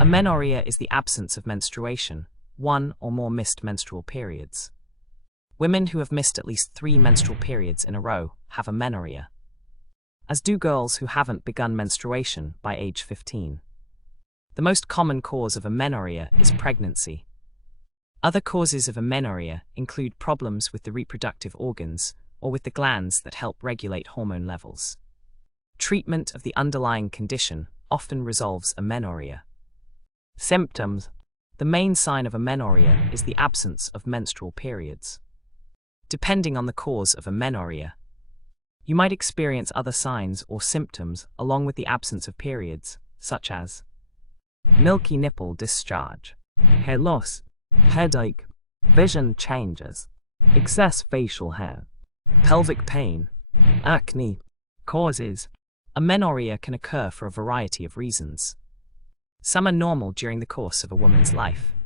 Amenorrhea is the absence of menstruation, one or more missed menstrual periods. Women who have missed at least 3 menstrual periods in a row have amenorrhea, as do girls who haven't begun menstruation by age 15. The most common cause of amenorrhea is pregnancy. Other causes of amenorrhea include problems with the reproductive organs or with the glands that help regulate hormone levels. Treatment of the underlying condition often resolves amenorrhea. Symptoms. The main sign of amenorrhea is the absence of menstrual periods. Depending on the cause of amenorrhea, you might experience other signs or symptoms along with the absence of periods, such as milky nipple discharge, hair loss, headache, vision changes, excess facial hair, pelvic pain, acne. Causes. Amenorrhea can occur for a variety of reasons. Some are normal during the course of a woman's life,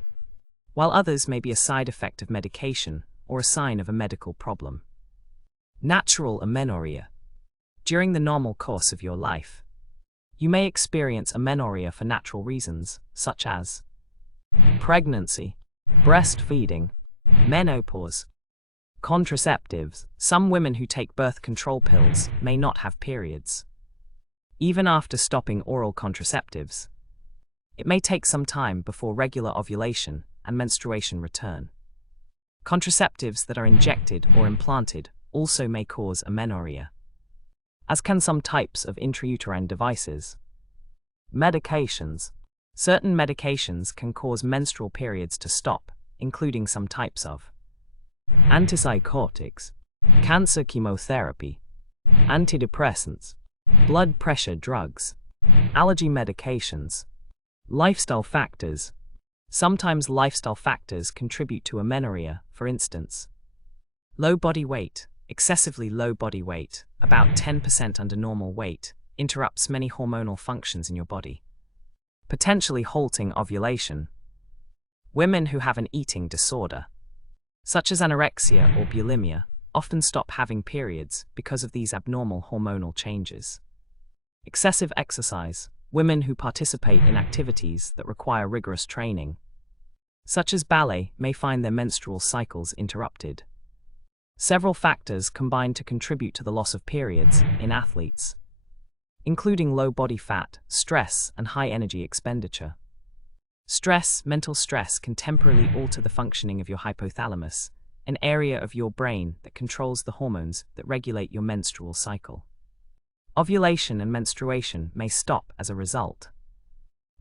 while others may be a side effect of medication or a sign of a medical problem. Natural amenorrhea. During the normal course of your life, you may experience amenorrhea for natural reasons, such as pregnancy, breastfeeding, menopause, contraceptives. Some women who take birth control pills may not have periods. Even after stopping oral contraceptives, it may take some time before regular ovulation and menstruation return. Contraceptives that are injected or implanted also may cause amenorrhea, as can some types of intrauterine devices. Medications. Certain medications can cause menstrual periods to stop, including some types of antipsychotics, cancer chemotherapy, antidepressants, blood pressure drugs, allergy medications. Lifestyle factors. Sometimes lifestyle factors contribute to amenorrhea, for instance, low body weight. Excessively low body weight, about 10% under normal weight, interrupts many hormonal functions in your body, potentially halting ovulation. Women who have an eating disorder, such as anorexia or bulimia, often stop having periods because of these abnormal hormonal changes. Excessive exercise. Women who participate in activities that require rigorous training, such as ballet, may find their menstrual cycles interrupted. Several factors combine to contribute to the loss of periods in athletes, including low body fat, stress, and high energy expenditure. Stress. Mental stress can temporarily alter the functioning of your hypothalamus, an area of your brain that controls the hormones that regulate your menstrual cycle. Ovulation and menstruation may stop as a result.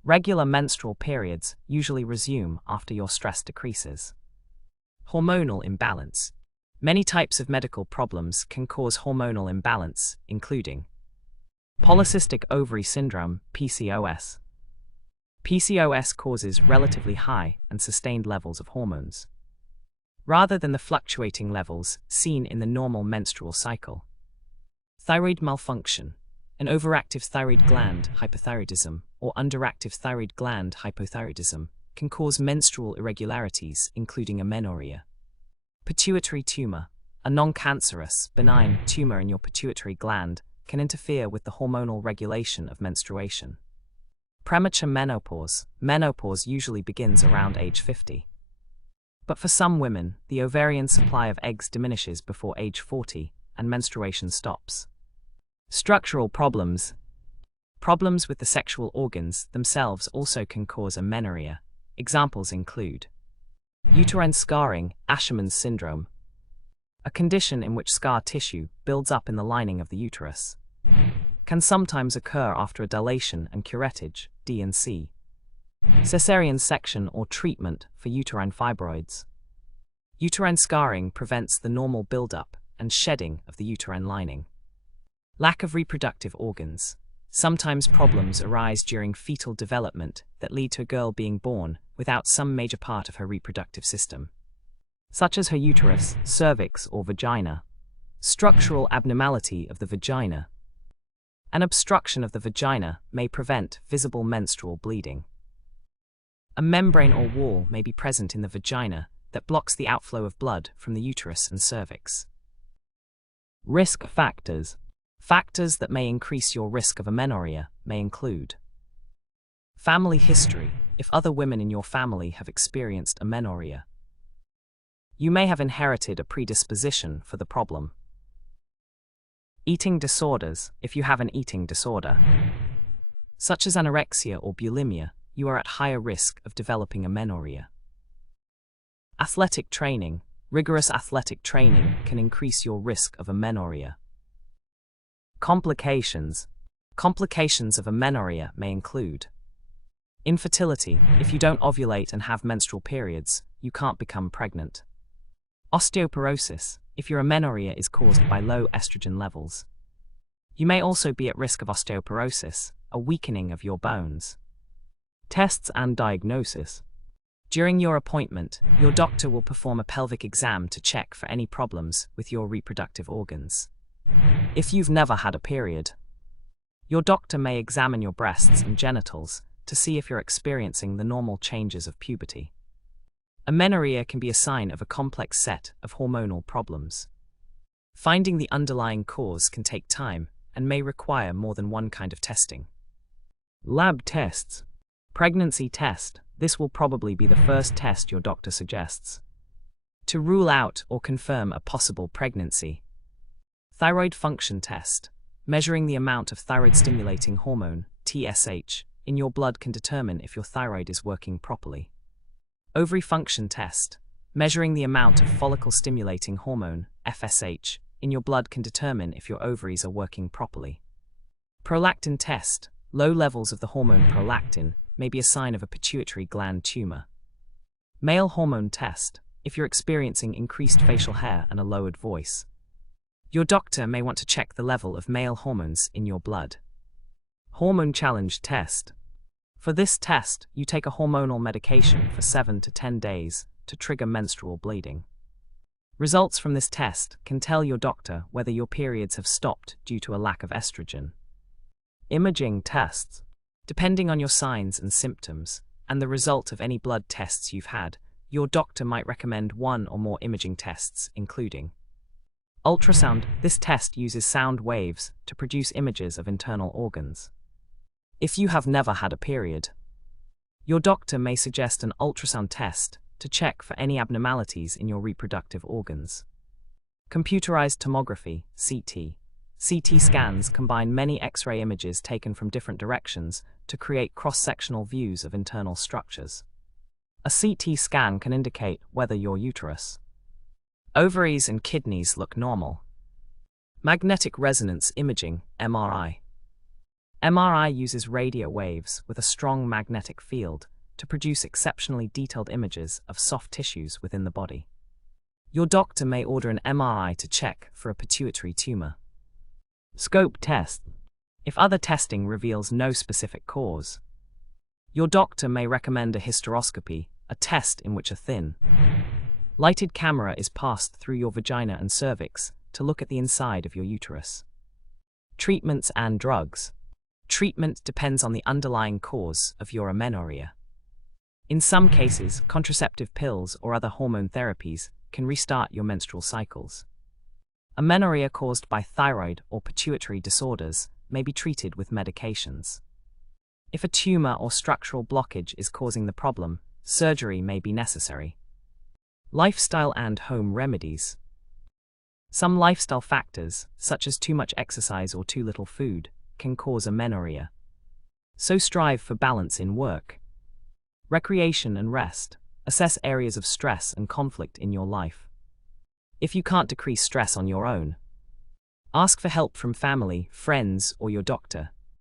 Regular menstrual periods usually resume after your stress decreases. Hormonal imbalance. Many types of medical problems can cause hormonal imbalance, including polycystic ovary syndrome, PCOS. PCOS causes relatively high and sustained levels of hormones, rather than the fluctuating levels seen in the normal menstrual cycle. Thyroid malfunction. An overactive thyroid gland, hypothyroidism, or underactive thyroid gland, hypothyroidism, can cause menstrual irregularities, including amenorrhea. Pituitary tumor. A non-cancerous, benign tumor in your pituitary gland can interfere with the hormonal regulation of menstruation. Premature menopause. Menopause usually begins around age 50. But for some women, the ovarian supply of eggs diminishes before age 40, and menstruation stops. Structural problems. Problems with the sexual organs themselves also can cause amenorrhea. Examples include uterine scarring, Asherman's syndrome, a condition in which scar tissue builds up in the lining of the uterus, can sometimes occur after a dilation and curettage, D&C. Caesarean section or treatment for uterine fibroids. Uterine scarring prevents the normal buildup and shedding of the uterine lining. Lack of reproductive organs. Sometimes problems arise during fetal development that lead to a girl being born without some major part of her reproductive system, such as her uterus, cervix, or vagina. Structural abnormality of the vagina. An obstruction of the vagina may prevent visible menstrual bleeding. A membrane or wall may be present in the vagina that blocks the outflow of blood from the uterus and cervix. Risk factors. Factors that may increase your risk of amenorrhea may include family history. if other women in your family have experienced amenorrhea. You may have inherited a predisposition for the problem. Eating disorders, if you have an eating disorder, such as anorexia or bulimia, you are at higher risk of developing amenorrhea. Athletic training, rigorous athletic training can increase your risk of amenorrhea. Complications. Complications of amenorrhea may include infertility. If you don't ovulate and have menstrual periods, you can't become pregnant. Osteoporosis. If your amenorrhea is caused by low estrogen levels, you may also be at risk of osteoporosis, a weakening of your bones. Tests and diagnosis. During your appointment, your doctor will perform a pelvic exam to check for any problems with your reproductive organs. If you've never had a period, your doctor may examine your breasts and genitals to see if you're experiencing the normal changes of puberty. Amenorrhea can be a sign of a complex set of hormonal problems. Finding the underlying cause can take time and may require more than one kind of testing. Lab tests. Pregnancy test. This will probably be the first test your doctor suggests to rule out or confirm a possible pregnancy. Thyroid function test. Measuring the amount of thyroid-stimulating hormone, TSH, in your blood can determine if your thyroid is working properly. Ovary function test. Measuring the amount of follicle-stimulating hormone, FSH, in your blood can determine if your ovaries are working properly. Prolactin test. Low levels of the hormone prolactin may be a sign of a pituitary gland tumor. Male hormone test. If you're experiencing increased facial hair and a lowered voice, your doctor may want to check the level of male hormones in your blood. Hormone challenge test. For this test, you take a hormonal medication for 7 to 10 days to trigger menstrual bleeding. Results from this test can tell your doctor whether your periods have stopped due to a lack of estrogen. Imaging tests. Depending on your signs and symptoms, and the result of any blood tests you've had, your doctor might recommend one or more imaging tests, including ultrasound. This test uses sound waves to produce images of internal organs. If you have never had a period, your doctor may suggest an ultrasound test to check for any abnormalities in your reproductive organs. Computerized tomography, CT. CT scans combine many X-ray images taken from different directions to create cross-sectional views of internal structures. A CT scan can indicate whether your uterus, ovaries and kidneys look normal. Magnetic resonance imaging, MRI. MRI uses radio waves with a strong magnetic field to produce exceptionally detailed images of soft tissues within the body. Your doctor may order an MRI to check for a pituitary tumor. Scope test. If other testing reveals no specific cause, your doctor may recommend a hysteroscopy, a test in which a thin, lighted camera is passed through your vagina and cervix to look at the inside of your uterus. Treatments and drugs. Treatment depends on the underlying cause of your amenorrhea. In some cases, contraceptive pills or other hormone therapies can restart your menstrual cycles. Amenorrhea caused by thyroid or pituitary disorders may be treated with medications. If a tumor or structural blockage is causing the problem, surgery may be necessary. Lifestyle and home remedies. Some lifestyle factors, such as too much exercise or too little food, can cause amenorrhea. So strive for balance in work, recreation and rest. Assess areas of stress and conflict in your life. If you can't decrease stress on your own, ask for help from family, friends, or your doctor.